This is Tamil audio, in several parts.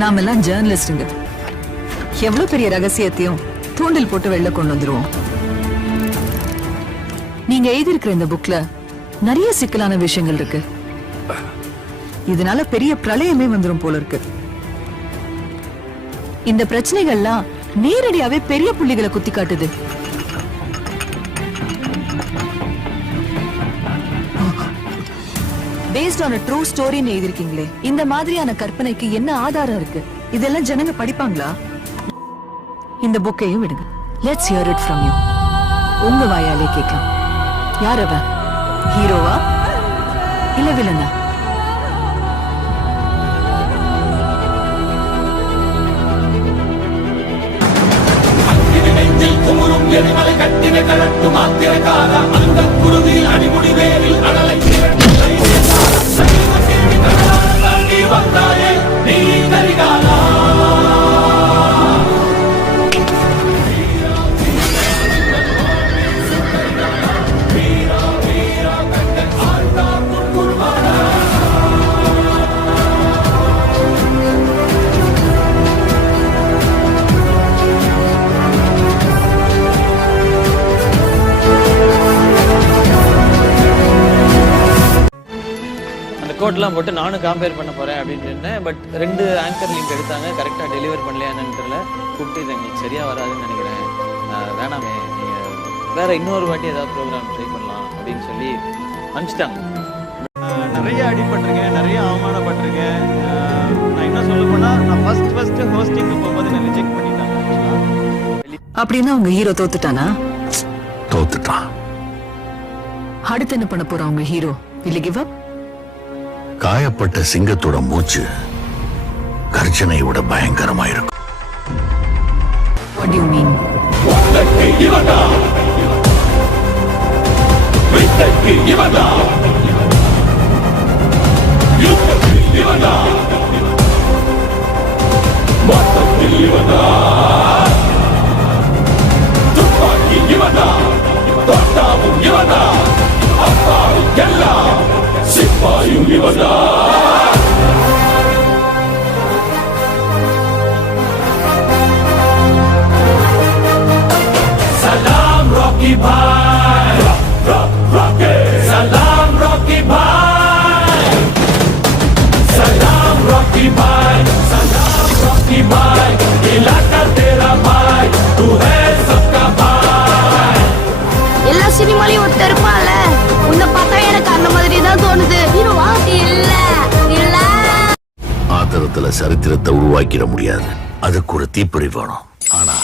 நாமெல்லாம் ஜேர்னலிஸ்டுங்க. எவ்வளவு பெரிய ரகசியத்தையும் தூண்டில் போட்டு வெளில கொண்டு வந்துருவோம். நீங்க எழுதியிருக்கிற இந்த புக்ல நிறைய சிக்கலான விஷயங்கள் இருக்கு. இதனால பெரிய பிரளயமே வந்துரும் போல இருக்கு. இந்த பிரச்சனைகள்லாம் நேரடியாவே பெரிய புள்ளிகளை குத்தி காட்டுது. Based on a true story ன்னு எழுதிருக்கீங்களே, இந்த மாதிரியான கற்பனைக்கு என்ன ஆதாரம் இருக்கு? இதெல்லாம் ஜனங்க படிப்பாங்களா? இந்த புக்கையும் விடுங்க. Let's hear it from you. உங்க வாயாலே கேட்கலாம். யார் அவன்? ஹீரோவா இல்ல வில்லனா? எரிமலை கட்டின கலட்டு மாத்திர கால அந்த குருதியில் அடிமுடி வேரில் அடலை வந்தாயே நீ கரிகாலா. கோட்லாம் போட்டு நானும் கம்பேர் பண்ண போறேன் அப்படின்னு இருந்தேன். பட் 2 ஆங்கர் லிங்க் எடுத்தாங்க, கரெக்டா டெலிவர் பண்ணலையான்னு தெரியல. கூப்பிட்டு இது எங்களுக்கு சரியா வராதுன்னு நினைக்கிறேன், வேணாமே, நீங்க வேற இன்னொரு வாட்டி ஏதாவது ப்ரோக்ராம் ட்ரை பண்ணலாம் அப்படின்னு சொல்லி அனுப்பிச்சிட்டாங்க. நிறைய அடிபட்டிருக்கேன், நிறைய அவமானப்பட்டிருக்கேன். நான் என்ன சொல்ல போனா, நான் ஃபர்ஸ்ட் ஹோஸ்டிங் போகும்போது நான் ரிஜெக்ட் பண்ணிட்டாங்க. அப்படின்னா உங்க ஹீரோ தோத்துட்டானா? தோத்துட்டான். அடுத்து என்ன பண்ண போறான் உங்க ஹீரோ? இல்ல கிவ் அப்? காயப்பட்ட சிங்கத்தோட மூச்சு கர்ஜனை விட பயங்கரமா இருக்கும். What do you mean? Salam Rocky Bhai, Rocky. Salam Rocky Bhai, Salam Rocky Bhai, Salam Rocky Bhai. इलाका तेरा भाई, तू है सबका भाई. எல்லா சினிமாலையும் ஒருத்தர் இருப்பான்ல, உன்னை பார்த்தா எனக்கு அந்த மாதிரி தான் தோணுது. ஹீரோவா? இல்ல இல்ல. ஆத்திரத்துல சரித்திரத்தை உருவாக்கிட முடியாது, அதுக்கு ஒரு தீப்பொறி வேணும். ஆனா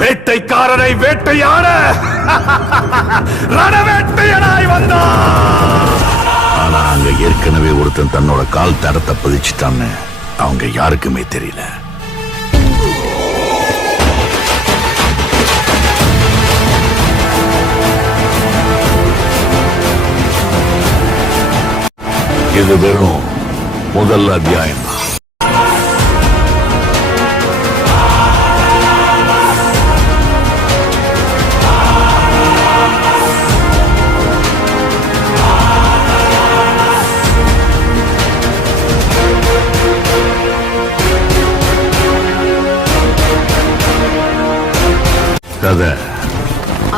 வேட்டைக்காரனை வேட்டையாட ரணவேட்டையனாய் வந்தான். ஆனா அங்க ஏற்கனவே ஒருத்தன் தன்னோட கால் தடத்தை பதிச்சுட்டான்னு அவங்க யாருக்குமே தெரியல. இது வெறும் முதல் அத்தியாயம்.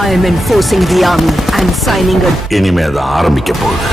I am enforcing the army and signing a... இனிமே அதை ஆரம்பிக்க போகுது.